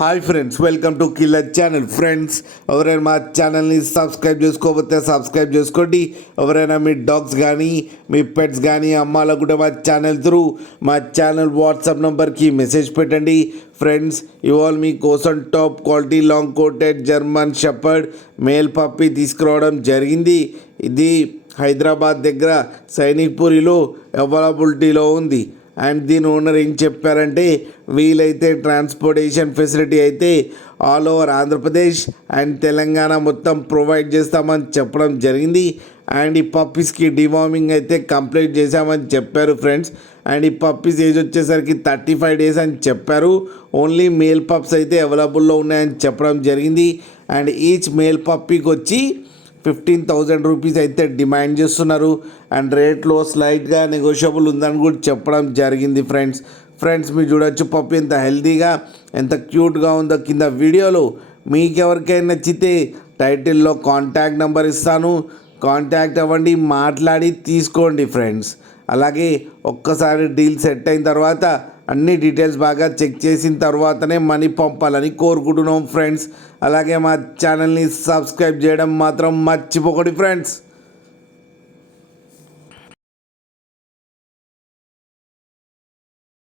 Hi friends, welcome to killer channel. Friends, ఎవరైనా మా ఛానల్ని సబ్స్క్రైబ్ చేసుకోకపోతే సబ్స్క్రైబ్ చేసుకోండి. ఎవరైనా మీ డాగ్స్ కానీ మీ పెట్స్ కానీ అమ్మాలనుకుంటే మా ఛానల్ త్రూ మా ఛానల్ వాట్సాప్ నెంబర్కి మెసేజ్ పెట్టండి. ఫ్రెండ్స్, ఇవాళ మీకోసం top quality long coated German shepherd male puppy తీసుకురావడం జరిగింది. ఇది హైదరాబాద్ దగ్గర సైనిక్పూరిలో అవైలబిలిటీలో ఉంది. అండ్ దీని ఓనర్ ఏం చెప్పారంటే, వీలైతే ట్రాన్స్పోర్టేషన్ ఫెసిలిటీ అయితే all over Andhra Pradesh and Telangana మొత్తం ప్రొవైడ్ చేస్తామని చెప్పడం జరిగింది. అండ్ ఈ పప్పీస్కి డివార్మింగ్ అయితే కంప్లీట్ చేశామని చెప్పారు ఫ్రెండ్స్. అండ్ ఈ పప్పీస్ ఏజ్ వచ్చేసరికి 35 days అని చెప్పారు. ఓన్లీ మేల్ పప్స్ అయితే అవైలబుల్లో ఉన్నాయని చెప్పడం జరిగింది. అండ్ ఈచ్ మేల్ పప్పీకి వచ్చి 15,000 రూపీస్ అయితే డిమాండ్ చేస్తున్నారు. అండ్ రేట్లో స్లైట్గా నెగోషియబుల్ ఉందని కూడా చెప్పడం జరిగింది ఫ్రెండ్స్ మీరు చూడొచ్చు పప్పి ఎంత హెల్తీగా ఎంత క్యూట్గా ఉందో కింద వీడియోలో. మీకు ఎవరికైనా నచ్చితే టైటిల్లో కాంటాక్ట్ నెంబర్ ఇస్తాను, కాంటాక్ట్ అవ్వండి, మాట్లాడి తీసుకోండి ఫ్రెండ్స్. అలాగే ఒక్కసారి డీల్ సెట్ అయిన తర్వాత అన్ని డీటెయిల్స్ బాగా చెక్ చేసిన తర్వాతనే మనీ పంపాలని కోరుకుంటున్నాం ఫ్రెండ్స్. అలాగే మా ఛానల్ని సబ్స్క్రైబ్ చేయడం మాత్రం మర్చిపోకండి ఫ్రెండ్స్.